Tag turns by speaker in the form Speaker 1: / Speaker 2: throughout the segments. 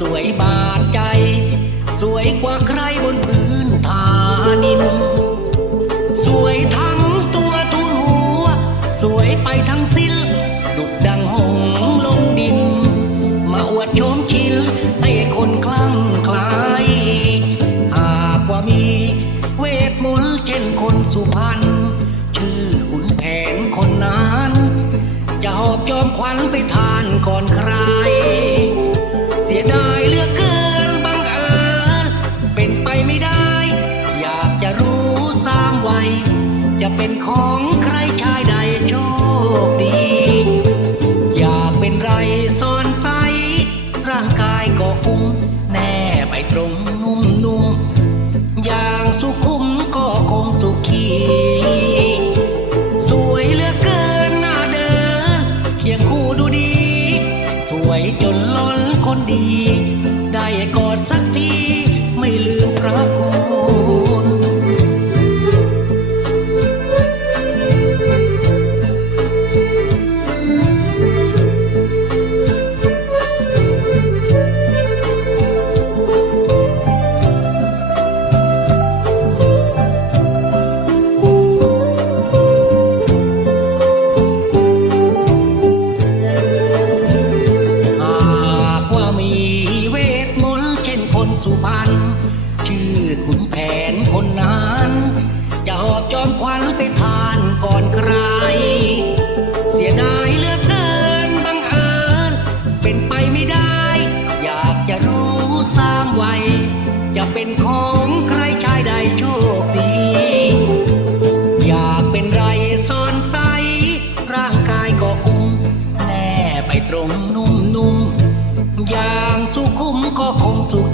Speaker 1: สวยบาดใจ สวยกว่าใครบนพื้นฐานิน สวยทั้งตัวทุนหัว สวยไปทั้งสิ้นดุดดังหงลงดิน มาอวดโฉมชิลให้คนคลั่งคลายหากว่ามีเวทมนต์เช่นคนสุพรรณชื่อขุนแผนคนนั้นจะหอบจอมขวัญไปทานก่อนใครเสียดาย เป็นของใครชายใดโชคดี อยากเป็นไรซ่อนใส ร่างกายก็คุ้มแน่ไปตรงนุ่มนุ่มๆอย่างสุขุมก็คงสุขีสวยเหลือเกินหน้าเดินเคียงคู่ดูดี สวยจนล้นคนดี สุพรรณชื่อขุนแผนคนนั้นจะหอบจอมขวัญไปทานก่อนใคร เสียดายเลือเกินบังเอิญเป็นไปไม่ได้ อยากจะรู้สามวัยจะเป็นของใครชายใดโชคดี อยากเป็นไรซ่อนใสร่างกายก็อุ้มแน่ไปตรงนุ่มๆอย่างสุขุมก็คงสุข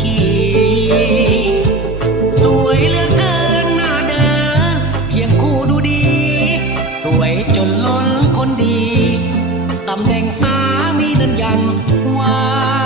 Speaker 1: ำแห่งอามีนั้นยังว่า